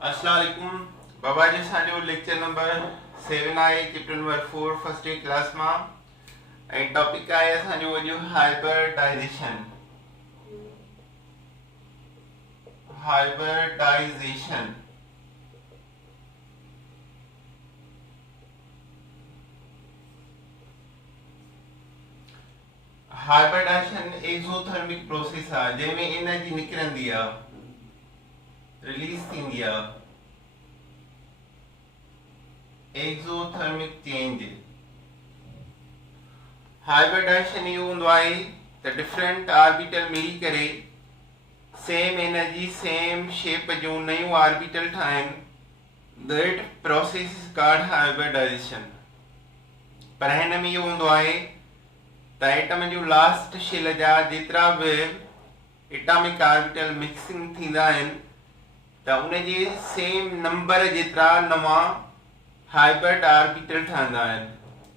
अस्सलाम वालेकुम बाबा जी असांजो लेक्चर नंबर 7 आहे chapter number 4 first day class मां ऐं टॉपिक आहे असांजो अॼु हाइब्रिडाइजेशन। हाइब्रिडाइजेशन एक्सोथर्मिक प्रोसेस आहे जंहिंमें एनर्जी निकिरंदी आहे, रिलीज थींदी आहे। एक्सोथर्मिक चेंज हाइब्रिडाइजेशन इहो हूंदो आहे त डिफरेंट ऑर्बिटल मिली करे सेम एनर्जी सेम शेप जूं नयूं ऑर्बिटल ठाहिनि। That process is called hybridization. पर हिन में इहो हूंदो आहे त एटम जूं लास्ट शेल जा जेतिरा बि एटॉमिक ऑर्बिटल मिक्सिंग थींदा आहिनि त उनजे सेम नंबर जेतिरा नवां हाइब्रिड ऑर्बिटल ठहंदा आहिनि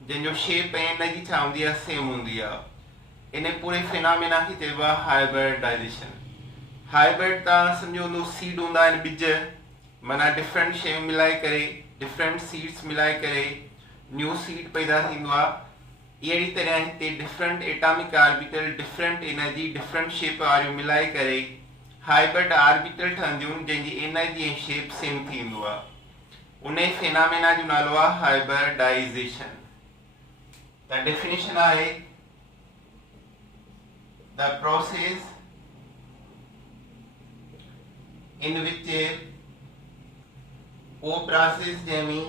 जंहिंजो शेप ऐं एनर्जी छा हूंदी आहे, सेम हूंदी आहे। इन पूरे फिनोमेना खे चइबो आहे हाइब्रिडाइजेशन। हाइब्रिड तव्हां सम्झो हूंदो सीड हूंदा आहिनि ॿिज, माना डिफरेंट शयूं मिलाए करे, डिफरेंट सीड्स मिलाए करे न्यू सीड पैदा थींदो आहे। अहिड़ी तरह हिते different atomic orbital different energy different shape वारियूं मिलाए करे हाइब्रिड ऑर्बिटल ठहंदियूं जंहिंजी एनर्जी ऐं शेप सेम थींदो आहे। उन फिनोमेना जो नालो आहे हाइब्रिडाइजेशन। द डेफिनेशन आहे द प्रोसेस in which वो process जैमी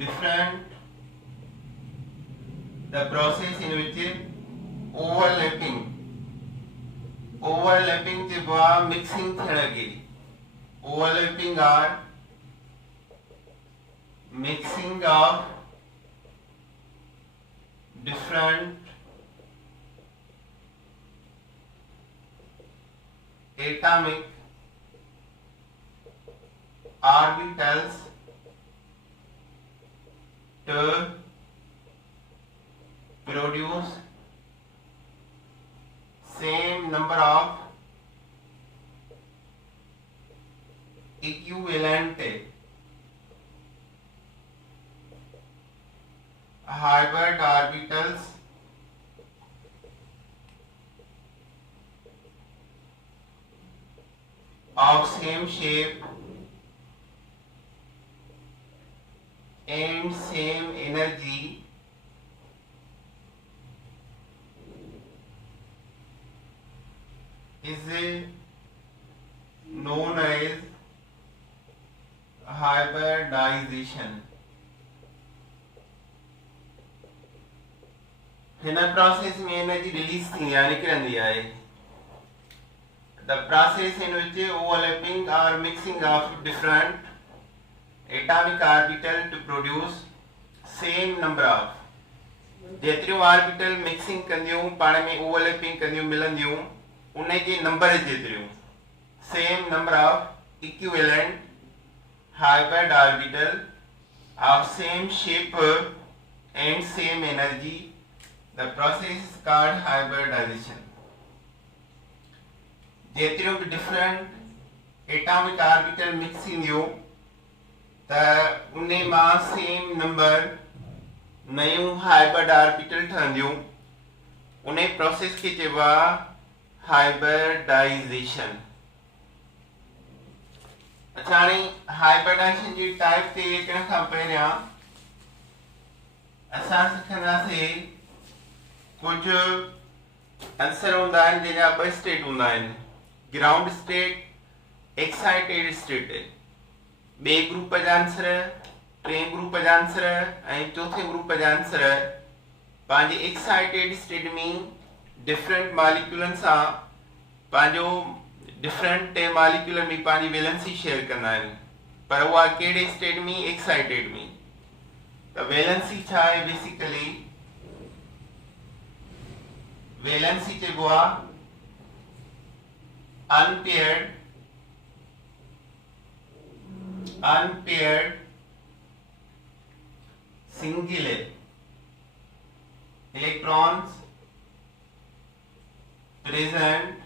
different the process in which overlapping जे बा mixing थियण लॻे। overlapping are mixing of different atomic orbitals to produce same number of equivalent hybrid orbitals of same shape and same energy is known as hybridization। हिन process में energy release थी निकिरंदी आहे। The process in which overlapping or mixing of different atomic orbital to produce same number of जेतिरियूं orbital mixing कंदियूं पाण में overlapping कंदियूं मिलंदियूं उन जे नंबर जेतिरियूं same number of equivalent hybrid orbital of same shape and same energy. The process is called hybridization. जेतिरियूं बि डिफरेंट एटॉमिक ऑर्बिटल मिक्स थींदियूं त उन मां सेम नंबर नयूं हाइब्रिड ऑर्बिटल ठहंदियूं। उन प्रोसेस खे चइबो आहे हाइब्रिडाइजेशन। अच्छा, हाणे हाइब्रिडाइजेशन जी टाइप ते अचण खां पहिरियां असां सिखंदासीं कुझु आंसर हूंदा आहिनि जंहिंजा ॿ स्टेट हूंदा आहिनि, ग्राउंड स्टेट, एक्साइटेड स्टेट। बे ग्रुप जा आंसर, टे ग्रुप जा आंसर ऐं चौथे ग्रुप जा आंसर पंहिंजे एक्साइटेड स्टेट में डिफरेंट मॉलिक्यूलनि सां पंहिंजो डिफरेंट मॉलिक्यूल में पंहिंजी वैलेंसी शेयर कंदा आहिनि। पर उहा कहिड़े स्टेट में? एक्साइटेड में। त वैलेंसी छा आहे? बेसिकली वैलेंसी चइबो आहे unpaired singular electrons present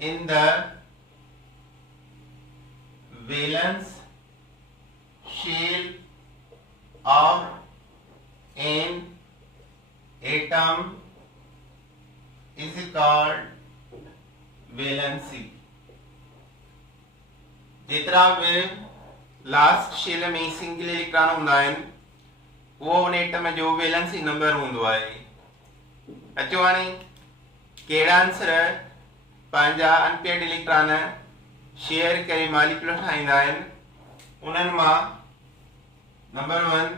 in the valence shell of an atom is called valency। जेतिरा बि लास्ट शेल में सिंगल इलेक्ट्रॉन हूंदा आहिनि उहो उन एटम जो वैलेंसी नंबर हूंदो आहे। अचो हाणे कहिड़ा आंसर पंहिंजा अनपेयर्ड इलेक्ट्रॉन शेयर करे मॉलिक्यूल ठाहींदा आहिनि। उन्हनि मां नंबर 1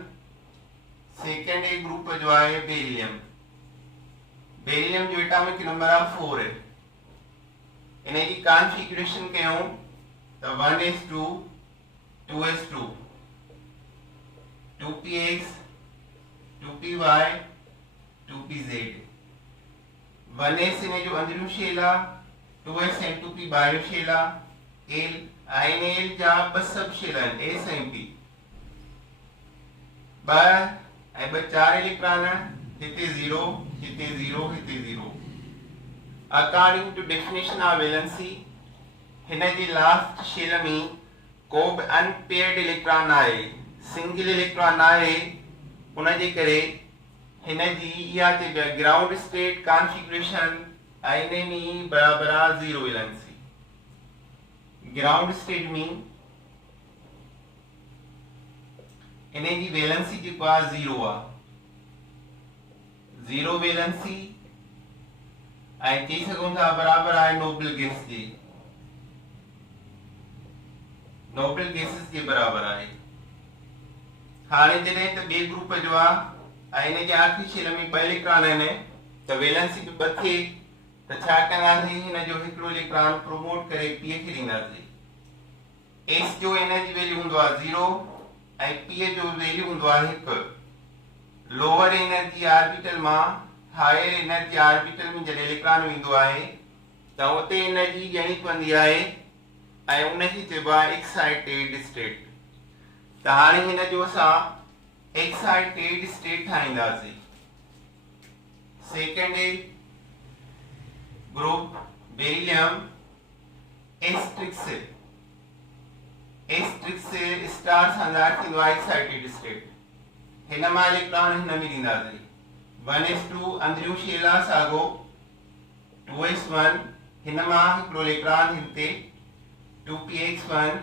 सेकेंड ए ग्रुप जो आहे बेरिलियम। बेरिलियम जो एटॉमिक नंबर आहे 4। इन जी कॉन्फ़िगरेशन कयूं त 1s2 2s2 2px 2py 2pz 1s इन जो अंदरियों शेल आहे 2s ऐं 2p ॿाहिरियों शेल आहे l आइनएल जा ॿ सब शेल आहिनि s ऐं p ॿ ऐं ॿ 4 इलेक्ट्रॉन हिते 0 हिते 0 हिते 0। According to definition of valency हिन जी लास्ट शेल में को बि अनपेयर्ड इलेक्ट्रॉन आहे, सिंगल इलेक्ट्रॉन आहे। उन जे करे हिन जी इहा चइबी ग्राउंड स्टेट कॉन्फ़िगरेशन आइनेनी बराबर आहे 0 वैलेंसी। ग्राउंड स्टेट में इन जी वैलेंसी जेको आहे 0 आहे, 0 वैलेंसी ऐं चई सघूं था बराबर आहे नोबल गैस जे, नोबल गैसेस के बराबर आहे। हाणे जॾहिं त ॿिए ग्रुप जो आहे ऐं इन जे आखिरी शेल में 2 इलेक्ट्रॉन आहिनि त वैलेंसी बि 2 थिए त छा कंदासीं हिन जो हिकिड़ो इलेक्ट्रॉन प्रोमोट करे p खे ॾींदासीं। s जो एनर्जी वैल्यू हूंदो आहे 0 ऐं p जो वैल्यू हूंदो आहे 1। लोअर एनर्जी ऑर्बिटल मां हायर एनर्जी ऑर्बिटल में जॾहिं इलेक्ट्रॉन वेंदो आहे त उते एनर्जी ॾियणी पवंदी आहे ऐं उनखे चइबो आहे एक्साइटेड स्टेट। त हाणे हिन जो असां एक्साइटेड स्टेट ठाहींदासीं। सेकेंड ए ग्रुप बेरिलियम एस्ट्रिक्स स्टार सां ज़ाहिर थींदो आहे एक्साइटेड स्टेट। हिन मां इलेक्ट्रॉन हिन में ॾींदासीं 1s2 अंदरियों शेल आहे साॻो 2s1 हिन मां हिकिड़ो इलेक्ट्रॉन हिते 2px1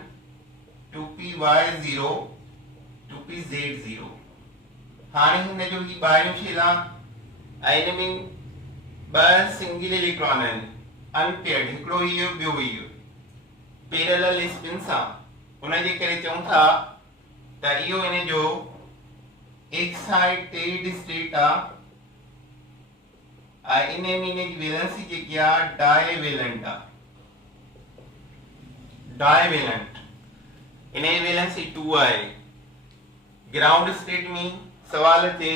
2py0 2pz0। हाणे हिन जो ही ॿाहिरियों शेल आहे ऐं हिन में 2 सिंगल इलेक्ट्रॉन आहिनि अनपेयर्ड, हिकिड़ो इहो ॿियो इहो पैरेलल स्पिन सां। उन जे करे चऊं था त इहो इन जो एक्साइटेड स्टेट आहे ऐं इन में इन जी वैलेंसी जेकी आहे डाइवेलेंट आहे। डाइवेलेंट इन जी वैलेंसी 2 आहे। ग्राउंड स्टेट में सवाल अचे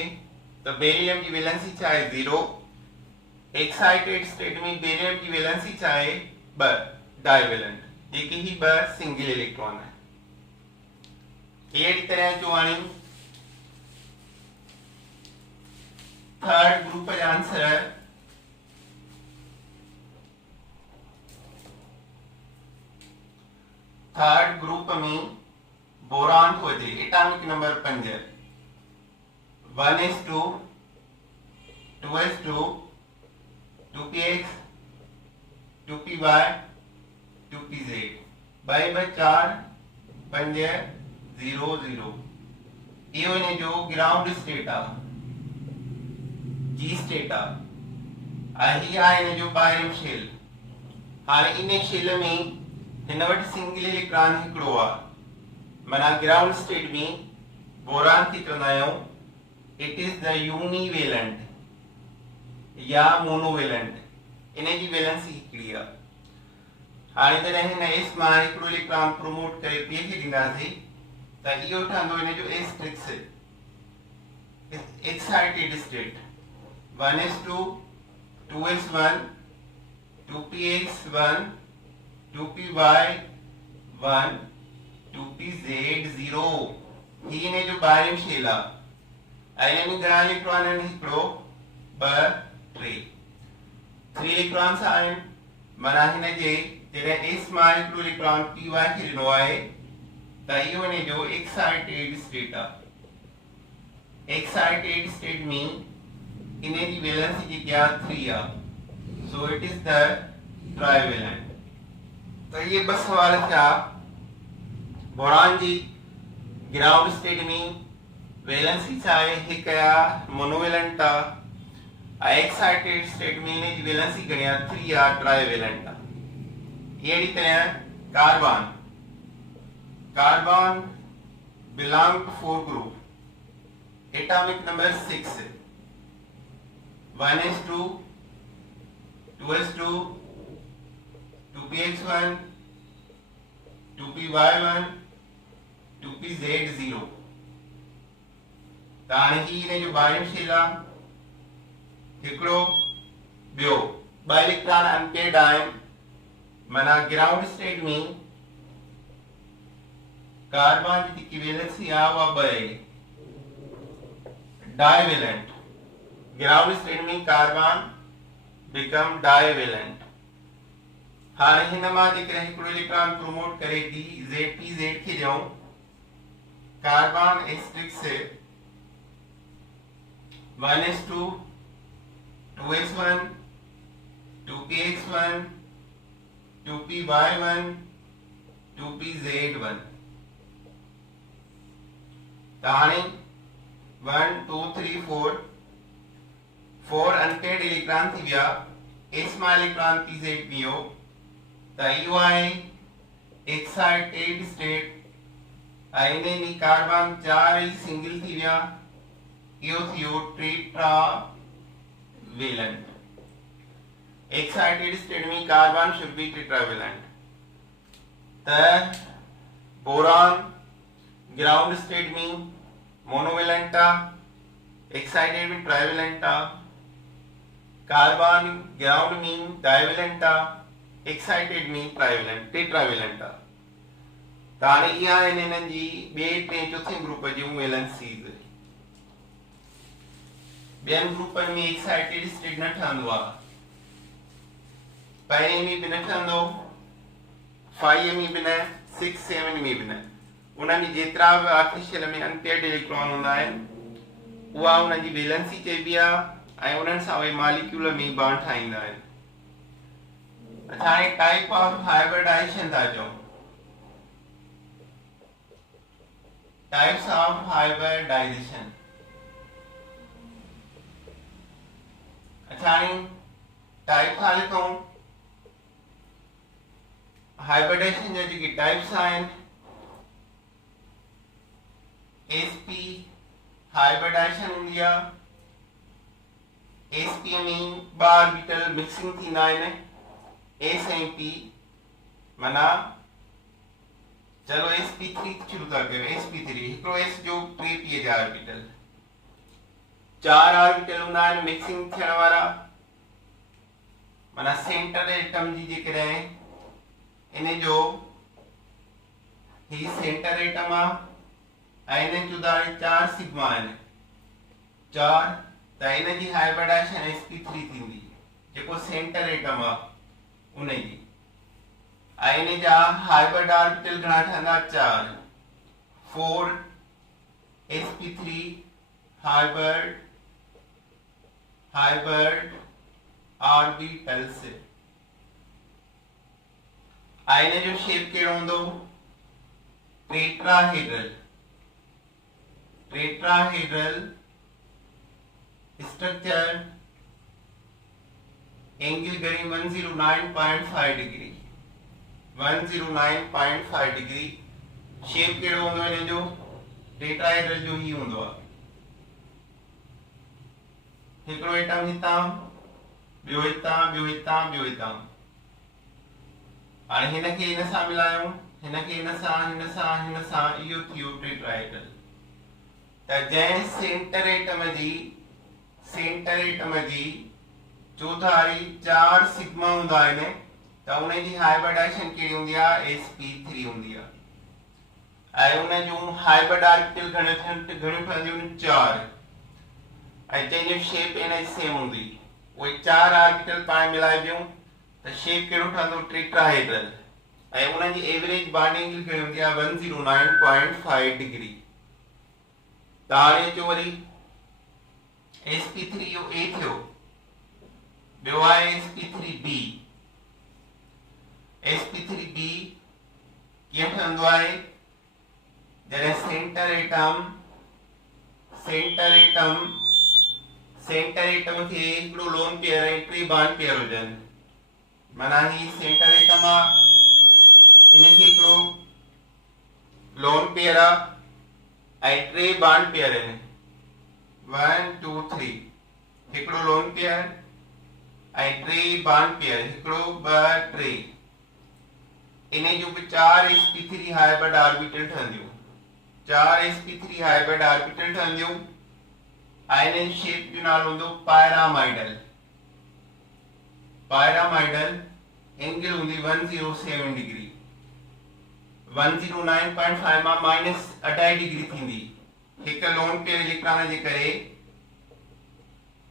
त बेरिलियम जी वैलेंसी छा आहे 0। एक्साइटेड स्टेट में बेरिलियम जी वैलेंसी छा आहे 2 डाइवेलेंट, जेकी ही 2 सिंगल इलेक्ट्रॉन आहे। अहिड़ी तरह जो हाणे थर्ड ग्रुप जा आंसर थर्ड ग्रुप में बोरान थो अचे atomic number 5 1s2 2s2 2px 2py 2pz 2 4 5 0 0। इहो इन जो ग्राउंड स्टेट आहे जी स्टेट आहे ऐं हीअ आहे इन जो ॿाहिरियों शेल। हाणे इन शेल में हिन वटि सिंगल इलेक्ट्रॉन हिकिड़ो आहे, माना ग्राउंड स्टेट में बोरान खे चवंदा आहियूं इट इज द यूनिवेलेंट या मोनोवेलेंट। इन जी वैलेंसी हिकिड़ी आहे। हाणे जॾहिं हिन एस मां हिकिड़ो इलेक्ट्रॉन प्रोमोट करे ॿिए खे ॾींदासीं त इहो ठहंदो इन जो asterisks excited state 1s2 2s1 2px1 2py1 2pz0। ही इन जो ॿाहिरियों शेल आहे ऐं इन में घणा इलेक्ट्रॉन आहिनि हिकिड़ो 2 3 इलेक्ट्रॉन्स आहिनि। माना हिन जे जॾहिं एस मां हिकिड़ो इलेक्ट्रॉन py खे ॾिनो आहे त इहो इन जो एक्साइटेड स्टेट आहे। एक्साइटेड स्टेट मीन इन जी वैलेंसी जेकी आहे 3 आहे, so it is the trivalent. त इहे ॿ सवाल थिया। बोरान जी ग्राउंड स्टेट में वैलेंसी छा आहे, हिकु आहे मोनोवेलेंट आहे। एक्साइटेड स्टेट में इन जी वैलेंसी घणी आहे 3 आहे, ट्राइवेलेंट आहे। अहिड़ी तरह carbon carbon belong to 4 group, atomic number 6, 1s2, 2s2, 2px1, 2py1, 2pz0। त हाणे ही इन जो बायोम शेल आहे हिकिड़ो, ॿियो ॿ इलेक्ट्रॉन अनपेयर्ड आहिनि, माना ग्राउंड स्टेट में कार्बन जी जेकी वैलेंसी आहे उहा 2 आहे, डाइवेलेंट। ग्राउंड स्टेट में कार्बन बिकम डाइवेलेंट। हाणे हिन मां जेकॾहिं हिकिड़ो इलेक्ट्रॉन प्रोमोट करे pz खे ॾियूं, carbon s6 1s2, 2s1, 2px1, 2py1, 2pz1। त हाणे 1 2 3 4 अनपेयर्ड इलेक्ट्रॉन थी विया, s मां इलेक्ट्रॉन pz पियो, त इहो आहे एक्साइटेड स्टेट। ऐं इन में कार्बन 4 सिंगल थी विया, इहो थियो टेट्रा वेलेंट। एक्साइटेड स्टेट में कार्बन शुड बी टेट्रावेलेंट। त बोरान ग्राउंड स्टेट में मोनोवेलेंट आ, एक्साइटेड में ट्राइवेलेंट आ। कार्बन ग्राउंड में डाइवेलेंट आ, एक्साइटेड में ट्राइवेलेंट टेट्रावेलेंट आ। त हाणे इहा आहिनि इन्हनि जी ॿिए टे चौथे ग्रुप जूं वैलेंसीज़। ॿियनि ग्रुपनि में एक्साइटेड स्टेट न ठहंदो आहे, पहिरें में बि न ठहंदो, 5 में बि न, 6 7 में बि न। उन्हनि जेतिरा बि आर्टिफिशियल में अनपेयर्ड इलेक्ट्रॉन हूंदा आहिनि उहा उन्हनि जी वैलेंसी चइबी आहे, ऐं उन्हनि सां उहे मॉलिक्यूल में बॉन्ड ठाहींदा आहिनि। अच्छा, हाणे टाइप ऑफ हाइब्रिडाइजेशन था चऊं। Types of hybridization. अच्छा, हाणे टाइप था लिखूं। हाइब्रिडेशन जा जेके टाइप्स आहिनि, sp हाइब्रिडाइजेशन हूंदी आहे। sp में 2 ऑर्बिटल मिक्सिंग थींदा आहिनि, s ऐं p। माना चलो sp3 शुरू था कयूं। sp3 हिकिड़ो s जो 3 p जा ऑर्बिटल, 4 ऑर्बिटल हूंदा आहिनि मिक्सिंग थियण वारा। माना सेंटर एटम जी जेकॾहिं इन जो ही सेंटर एटम आहे ऐं इन जुदा 4 सिग्मा आहिनि, 4, त इन जी हाइब्रिडाइजेशन sp3 थींदी, जेको सेंटर एटम आहे उन जी। ऐं इन जा हाइब्रिड ऑर्बिटल घणा ठहंदा, 4, 4 sp3 हाइब्रिड ऑर्बिटल्स। इन जो शेप कहिड़ो हूंदो, टेट्राहेड्रल। टेट्राहेड्रल स्ट्रक्चर, एंगल घणी 109.5 डिग्री, 109.5 डिग्री। शेप कहिड़ो हूंदो इन जो, टेट्राहेड्रल जो ही हूंदो आहे। हिकिड़ो एटम हितां, ॿियो हितां, ॿियो हितां, ॿियो हितां। हाणे हिन खे हिन सां मिलायूं, हिन खे हिन सां, हिन सां, हिन सां, इहो थियो टेट्राहेड्रल। त जंहिं सेंटर एटम जी चौधारी 4 सिग्मा हूंदा आहिनि, त उन जी हाइब्रिडाइजेशन कहिड़ी हूंदी आहे, sp3 हूंदी आहे। ऐं उन जूं हाइब्रिड ऑर्बिटल घणियूं ठहंदियूं, 4। ऐं जंहिंजो शेप इन जी सेम हूंदी, उहे 4 ऑर्बिटल पाण मिलाइबियूं त शेप कहिड़ो ठहंदो, टेट्राहेड्रल। ऐं उन्हनि जी एवरेज बॉन्ड एंगल कहिड़ी हूंदी आहे 109.5 डिग्री। त हाणे अचो वरी sp3 इहो A थियो, ॿियो आहे sp3b। sp3b कीअं ठहंदो आहे, जॾहिं सेंटर एटम खे हिकिड़ो लोन पेयर ऐं टे बॉन्ड पेयर हुजनि, माना ही सेंटर एटम आहे, इनखे हिकिड़ो लोन पेयर आहे ऐं टे बॉन्ड पेयर आहिनि 1 2 3, हिकिड़ो लोन पेयर ऐं टे बॉन्ड पेयर, हिकिड़ो ॿ टे, इन जूं बि 4 sp3 हाइब्रिड ऑर्बिटल ठहंदियूं, 4 sp3 हाइब्रिड ऑर्बिटल ठहंदियूं ऐं इन शेप जो नालो हूंदो पायरामाइडल। पायरामाइडल एंगल हूंदी 107 डिग्री, 109.5 मां माइनस 2.5 डिग्री थींदी। हिकु लोन पेयर इलेक्ट्रॉन जे करे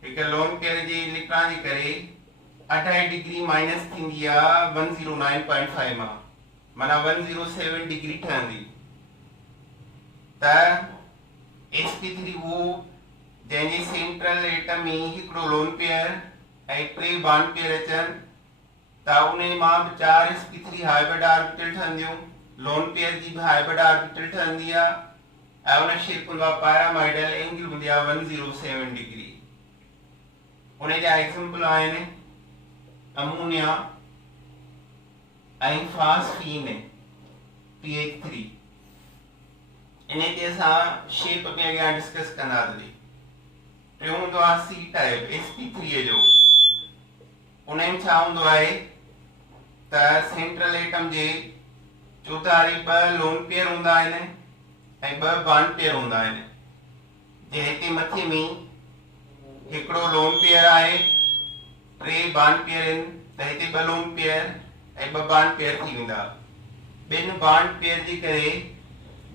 2.5 डिग्री माइनस थींदी आहे 109.5 मां, माना 107 डिग्री ठहंदी। त sp3 वो जंहिंजे सेंट्रल एटम में हिकिड़ो लोन पेयर ऐं टे बॉन्ड पेयर अचनि, त उन मां बि 4 sp3 हाइब्रिड ऑर्बिटल ठहंदियूं, लोन पेयर जी बि हाइब्रिड ऑर्बिटल ठहंदी आहे ऐं उन शेप हूंदो आहे पायरामाइडल, एंगल हूंदी आहे 107 डिग्री। उन जा एग्जांपल आहिनि अमोनिया ऐं फास्फीन pH3। इन ते असां शेप में अॻियां डिस्कस कंदासीं। टियों हूंदो आहे सी टाइप sp3 जो, उनमें छा हूंदो आहे त सेंट्रल एटम जे चोधारी 2 लोन पेयर हूंदा आहिनि ऐं 2 बॉन्ड पेयर हूंदा आहिनि, जे हिते मथे में हिकिड़ो लोन पेयर आहे, टे बॉन्ड पेयर आहिनि, त हिते 2 लोन पेयर ऐं 2 बॉन्ड पेयर थी वेंदा। ॿिनि बॉन्ड पेयर जे करे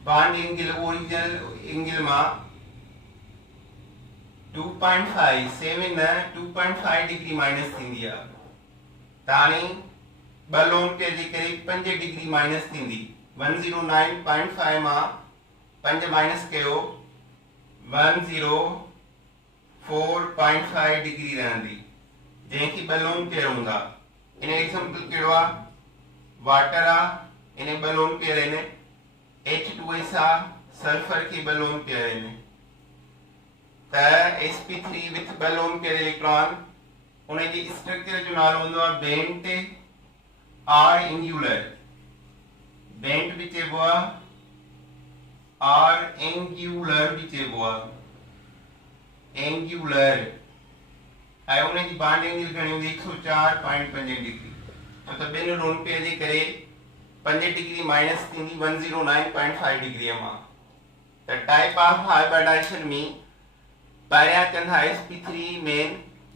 बॉन्ड एंगल ओरिजिनल एंगल मां 2.5 डिग्री माइनस थींदी आहे। त हाणे 2 लोन पेयर जे करे 5 डिग्री माइनस थींदी, 109.5 मां 5 माइनस कयो 104.5 डिग्री रहंदी, जंहिंखे 2 लोन पेयर हूंदा। इन एग्जांपल कहिड़ो आहे, वाटर आहे, इन 2 लोन पेयर आहिनि, H2S आहे, सल्फर के 2 लोन पेयर आहिनि। त sp3 with 2 lone pair electron, उन जी स्ट्रक्चर जो नालो हूंदो आहे बेंट आर एंगुलर। बेंट भी चइबो आहे, आर एंगुलर भी चइबो आहे, एंगुलर। ऐं उन जी बॉन्ड एंगल घणी हूंदी 104.5 डिग्री। छो त 2 लोन पेयर जे करे 5 डिग्री माइनस थींदी 109.5 डिग्री मां। त टाइप ऑफ हाइब्रिडाइजेशन में पहिरियां चवंदा sp3 में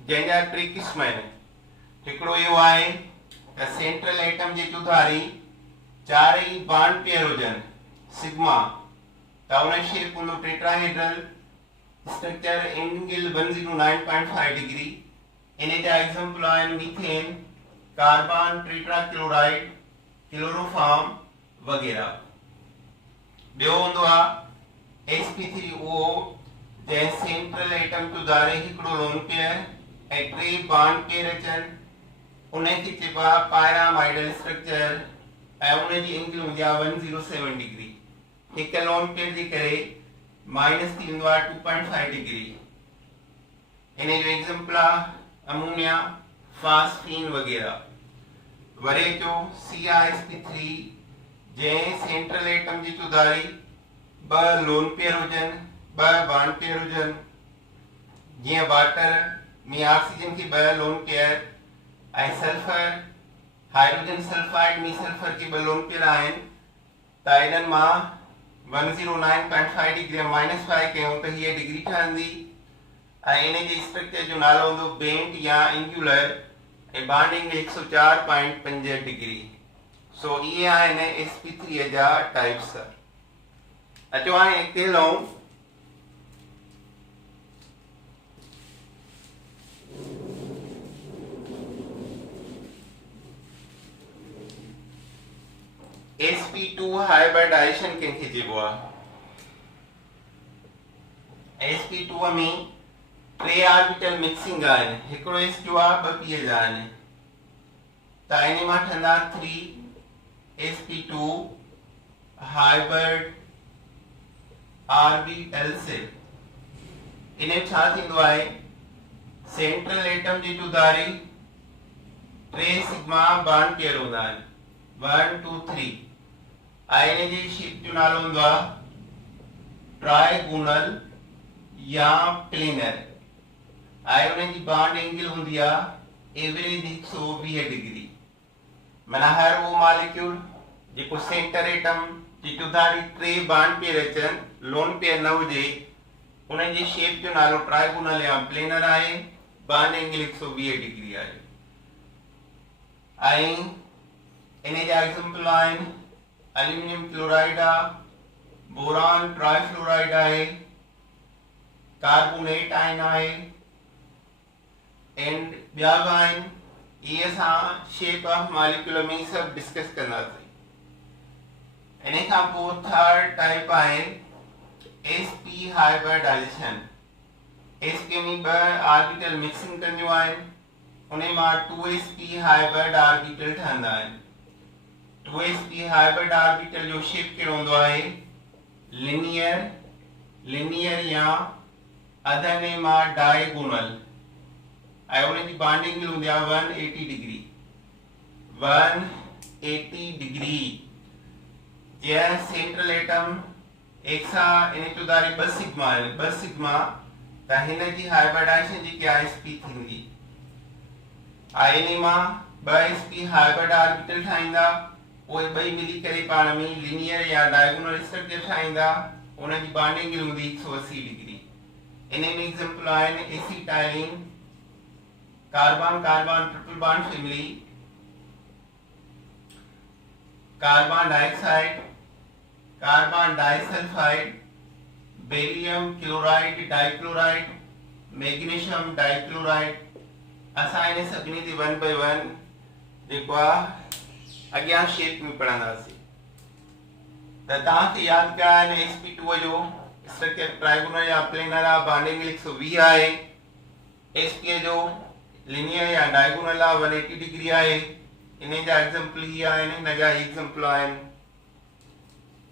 जंहिंजा 3 क़िस्म आहिनि। हिकिड़ो इहो आहे त सेंट्रल एटम जे चोधारी 4 ई बॉन्ड पेयर हुजनि सिग्मा, त उन शेप हूंदो टेट्राहेड्रल, स्ट्रक्चर एंगल 109.5 डिग्री। इन जा एग्जांपल आहिनि मीथेन, कार्बन टेट्राक्लोराइड, क्लोरोफॉर्म वगैरह। ॿियो हूंदो आहे sp3o, जंहिं सेंट्रल एटम चोधारे हिकिड़ो लोन पेयर ऐं 3 बॉन्ड पेयर अचनि, उनखे चइबो आहे पायरामाइडल स्ट्रक्चर ऐं उन जी एंगल हूंदी आहे 107 डिग्री। हिकु लोन पेयर जे करे माइनस थी वेंदो आहे 2.5 डिग्री। इन जो एग्जांपल आहे अमोनिया, फास्फीन वगैरह। वरी अचो CrSp3, जंहिं सेंट्रल एटम जी चोधारी 2 लोन पेयर हुजनि, 2 बॉन्ड पेयर हुजनि, जीअं वाटर में ऑक्सीजन के 2 लोन पेयर ऐं सल्फर हाइड्रोजन सल्फाइड में सल्फर के 2 लोन पेयर आहिनि। त इन्हनि मां 109.5 डिग्री -5 कयूं त हीअ डिग्री ठहंदी ऐं इन जे स्ट्रक्चर जो नालो हूंदो बेंट या एंगुलर ऐं बॉन्ड एंगल 104.5 डिग्री। सो इहे आहिनि sp3 जा टाइप्स। अचो हाणे हिते हलूं sp2 हाइब्रिडाइजेशन कंहिंखे चइबो आहे? sp2 में टे ऑर्बिटल मिक्सिंग आहिनि, हिकिड़ो s जो आहे, ॿ p जा आहिनि, त इन मां ठहंदा 3sp2 हाइब्रिड ऑर्बिटल्स। इन छा थींदो आहे, सेंट्रल एटम जी जुदारी 3 सिग्मा बॉन्ड पेयर हूंदा आहिनि, 1 2 3। इन जी शेप जो नालो हूंदो आहे ट्राइगोनल या प्लेनर। उन जी बॉन्ड एंगल हूंदी आहे एवरेज 120 डिग्री। माना हर वो मॉलिक्यूल जेको सेंटर एटम जी जुदारी 3 बॉन्ड पेयर अचनि, लोन पेयर न हुजे, उन जी शेप जो नालो ट्राइगोनल या प्लेनर आहे, बॉन्ड एंगल 120 डिग्री आहे। इन जा एग्जांपल आहिनि एल्यूमिनियम क्लोराइड आहे, बोरान ट्राइफ्लोराइड आहे, कार्बोनेट आयन आहे, एंड ॿिया बि आहिनि। इहे असां शेप ऑफ मॉलिक्यूल में सभु डिस्कस कंदासीं। इन खां पोइ थर्ड टाइप आहे sp हाइब्रिडाइजेशन। sp में 2 ऑर्बिटल मिक्सिंग कंदियूं आहिनि, उन मां 2sp हाइब्रिड ऑर्बिटल ठहंदा आहिनि। 2sp हाइब्रिड ऑर्बिटल जो शेप कहिड़ो हूंदो आहे, लिनियर या अधने मां डायगोनल। उन जी बॉन्ड एंगल हूंदी आहे 180 डिग्री, 180 डिग्री। जीअं सेंट्रल एटम एक सां इन जुदारी 2 सिग्मा आहे, 2 सिग्मा, त हिन जी हाइब्रिडाइजेशन जेकी आहे sp थींदी। इन मां 2sp हाइब्रिड ऑर्बिटल ठाहींदा, उहे ॿई मिली करे पाण में लिनियर या डायगोनल स्ट्रक्चर ठाहींदा। उन जी बॉन्ड एंगल हूंदी 180 डिग्री। इन में एग्जांपल आहिनि acetylene, carbon carbon triple bond family, carbon dioxide, carbon disulphide, barium chloride dichloride, magnesium dichloride. असां इन सभिनी जी 1 बाय 1 जेको आहे अॻियां शेप में पढ़ंदासीं। त तव्हांखे यादि करणु sp2 जो स्ट्रक्चर ट्राइगोनल या प्लेनर आहे, बॉन्ड एंगल 120 आहे। sp जो लिनियर या डायगोनल आहे, 180 डिग्री आहे। इन जा एग्जांपल ही आहिनि, इन जा एग्जांपल आहिनि।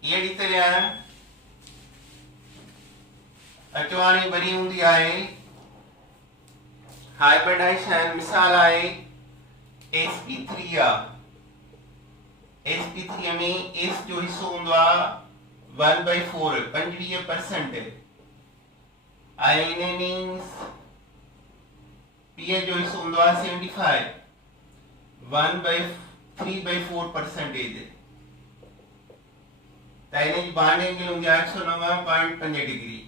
अहिड़ी तरह अचवाणी बरी हूंदी आहे हाइब्रिडाइजेशन। मिसाल आहे sp3 आहे। sp3 में s जो हिस्सो हूंदो आहे 1/4, 25%। इन मींस p जो हिस्सो हूंदो आहे 75, 1/3/4%। त इन जी बॉन्ड एंगल हूंदी आहे 109.5 डिग्री।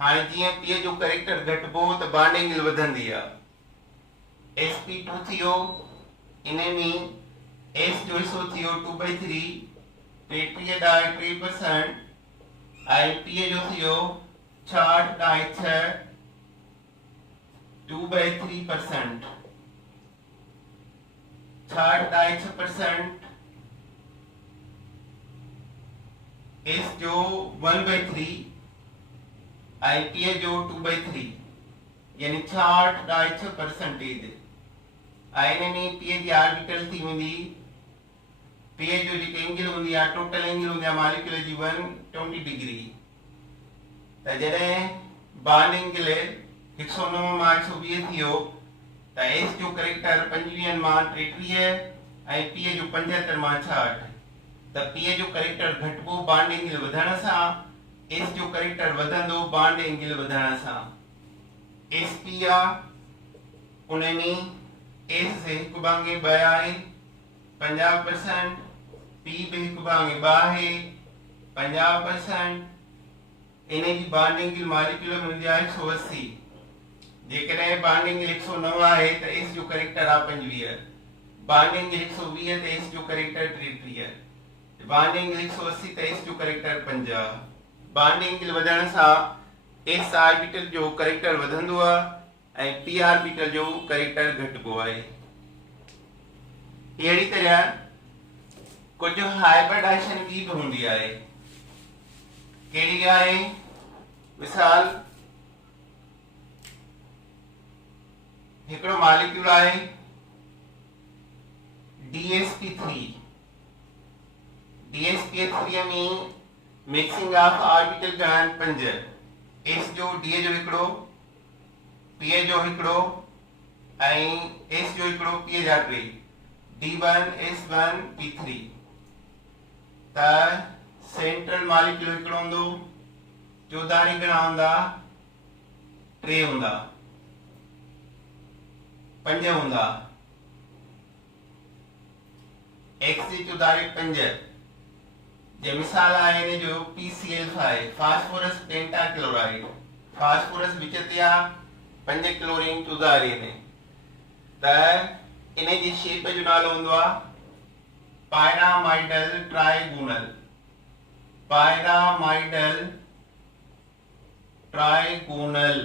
हाणे जीअं p जो कैरेक्टर घटिबो त बॉन्ड एंगल वधंदी आहे। sp2 थियो, इन में s जो हिस्सो थियो 2/3, 33.3%। p जो थियो 66.6, 2/3%। 66% s जो 1/3, p जो 2/3, यानी 66.6%। इन में p जी ऑर्बिटल थी वेंदी, p जो जेकी एंगल हूंदी आहे, टोटल एंगल हूंदी आहे मॉलिक्यूल जी 120 डिग्री। त जॾहिं बॉन्ड एंगल 109 मां 120 थियो, त s जो कैरेक्टर 25 मां 33 ऐं p जो 75 मां 66। त p जो कैरेक्टर घटिबो बॉन्ड एंगल वधण सां, s जो कैरेक्टर वधंदो बॉन्ड एंगल वधण सां। sp आहे, उन में s 1/2 आहे, 50%, p भी 1/2 आहे, 50%। इन जी बॉन्ड एंगल मॉलिक्यूल में हूंदी आहे 180। जेकॾहिं बॉन्ड एंगल 109 आहे त s जो कैरेक्टर आहे 25, बॉन्ड एंगल 120 त s जो कैरेक्टर 33, बॉन्ड एंगल 180 त s जो कैरेक्टर 50। बॉन्ड एंगल वधण सां s ऑर्बिटल जो कैरेक्टर वधंदो आहे ऐं p ऑर्बिटल जो कैरेक्टर घटिबो आहे। अहिड़ी तरह कुछ हाइब्रिडाइजेशन भी होंदी आहे, कहिड़ी आहे? मिसाल हिकिड़ो मॉलिक्यूल आहे DsP3 में मिक्सिंग ऑफ ऑर्बिटल घणा 5, S जो D जो हिकिड़ो, P जो हिकिड़ो ऐं S जो हिकिड़ो, P जा 3, D1 S1 P3। त सेंट्रल मॉलिक्यूल हिकिड़ो हूंदो, चौधारी घणा हूंदा? 3 हूंदा, 5 हूंदा, X जी चौधारी 5। जे मिसाल आहे इन जो PCl5 फास्फोरस पेंटाक्लोराइड, फास्फोरस विच ते आ 5 क्लोरीन चौधारी में, त इन जी शेप जो नालो हूंदो आहे पायरामाइडल ट्राइगोनल, पायरामाइडल ट्राइगोनल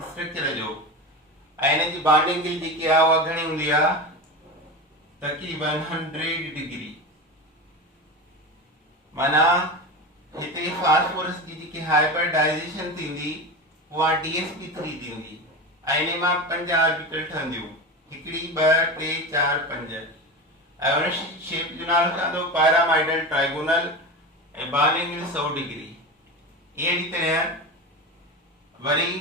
स्ट्रक्चर जो। ऐं इन जी बॉन्डिंग जेकी आहे उहा घणी हूंदी आहे? तक़रीबन 100 डिग्री। माना हिते फास्फोरस जी जेकी हाइब्रिडाइजेशन थींदी उहा DsP3 थींदी ऐं इन मां 5 ऑर्बिटल ठहंदियूं, हिकिड़ी 2 3 4 5 ऐं उन शेप जो नालो ठहंदो पायरामाइडल ट्राइगोनल ऐं बॉन्डिंग 100 डिग्री। अहिड़ी तरह वरी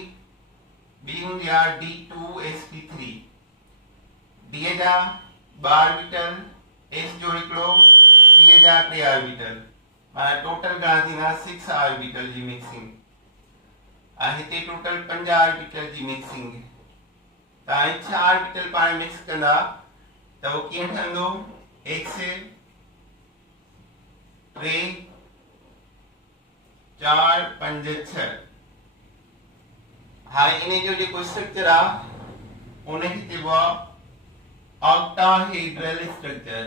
ॿी हूंदी आहे D2sp3, D जा 2 ऑर्बिटल, S जो हिकिड़ो, P जा 3 ऑर्बिटल, माना टोटल घणा थींदा? 6 ऑर्बिटल जी मिक्सिंग। ऐं हिते टोटल 5 ऑर्बिटल जी मिक्सिंग। त हाणे 6 ऑर्बिटल पाण मिक्स कंदा त उहो कीअं ठहंदो? X 3 4 5 6। हाणे इन जो जेको स्ट्रक्चर आहे उनखे चइबो आहे ऑक्टाहेड्रल स्ट्रक्चर,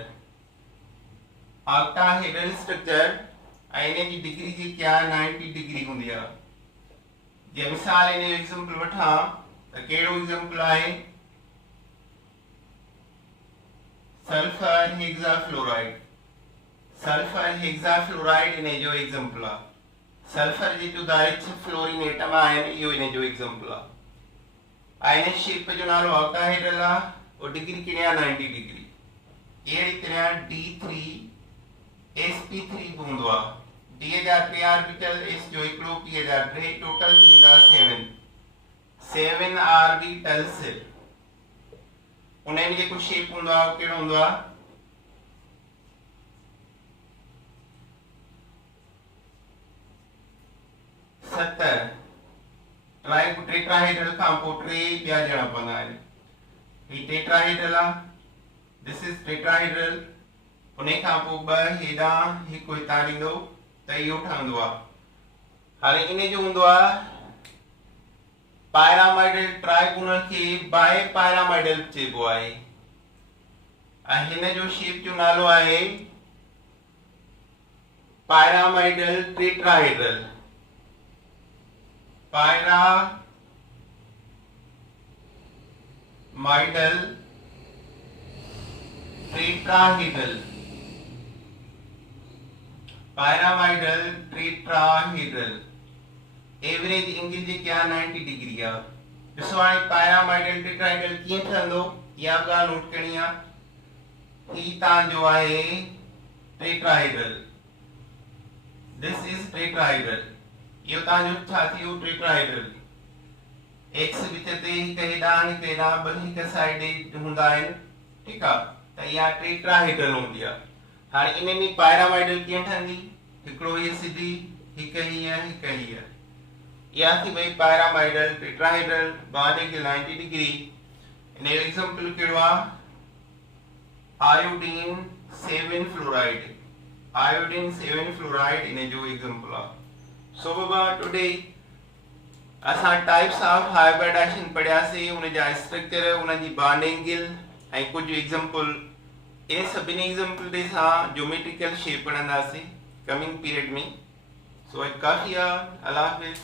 ऑक्टाहेड्रल स्ट्रक्चर। ऐं इन जी डिग्री जेकी आहे 90 डिग्री हूंदी आहे। जे मिसाल इन जो एग्जांपल वठां त कहिड़ो एग्जांपल आहे? सल्फर हेक्साफ्लोराइड, सल्फर हेक्साफ्लोराइड इन जो एग्जांपल आहे। सल्फर जी चौधारी 6 फ्लोरीन एटम आहिनि, इहो इन जो एग्जांपल आहे। ऐं इन शेप जो नालो ऑक्टाहेड्रल आहे, और डिग्री कहिड़ी आहे? 90 डिग्री। अहिड़ी तरह D3sp3 बि हूंदो आहे, D जा 3 ऑर्बिटल, S जो हिकिड़ो, P जा 3, टोटल थींदा 7 ऑर्बिटल्स। उन में जेको शेप हूंदो आहे कहिड़ो हूंदो आहे? टेट्राहेड्रल खां पोइ 3 ॿिया ॼणा पवंदा आहिनि। ही टेट्राहेड्रल आहे, दिस इज टेट्राहेड्रल। उन खां पोइ 2 हेॾां, हिकु हितां ॾींदो त इहो ठहंदो आहे। हाणे इन जो हूंदो आहे पायरामाइडल ट्राइगोनल खे बाय पायरामाइडल चइबो आहे ऐं हिन जो शेप जो नालो आहे pyramidal tetrahedral, pyramidal tetrahedral, pyramidal tetrahedral. Average angle जी क्या 90 डिग्री आ। ॾिसो हाणे पायरामाइडल टेट्राहेड्रल कीअं ठहंदो, इहा ॻाल्हि नोट करणी आ। ही तव्हांजो आहे टेट्राहेड्रल, दिस इज टेट्राहेड्रल। इहो तव्हांजो छा थियो? टेट्राहेड्रल। एक्स विच ते हिकु हेॾां ॿ हिकु साइड हूंदा आहिनि, ठीकु आहे? त इहा टेट्राहेड्रल हूंदी आहे। हाणे इन में पायरामाइडल कीअं ठहंदी? हिकिड़ो हीअ सिधी, हिकु हीअं, हिकु हीअं। इहा थी वई पायरामाइडल टेट्राहेड्रल, बॉन्डिंग 90 डिग्री। इन जो एग्जांपल कहिड़ो आहे? आयोडीन 7 फ्लोराइड, आयोडीन 7 फ्लोराइड इन जो एग्जांपल आहे। सो बाबा टुडे असां टाइप्स ऑफ हाइब्रिडाइजेशन पढ़ियासीं, उन जा स्ट्रक्चर, उन जी बॉन्डिंग ऐं कुछ एग्जांपल। इन सभिनी एग्जांपल ते सां ज्योमेट्रिकल शेप पढ़ंदासीं कमिंग पीरियड में। सो काफ़ी आहे। अल्लाह हाफ़िज़।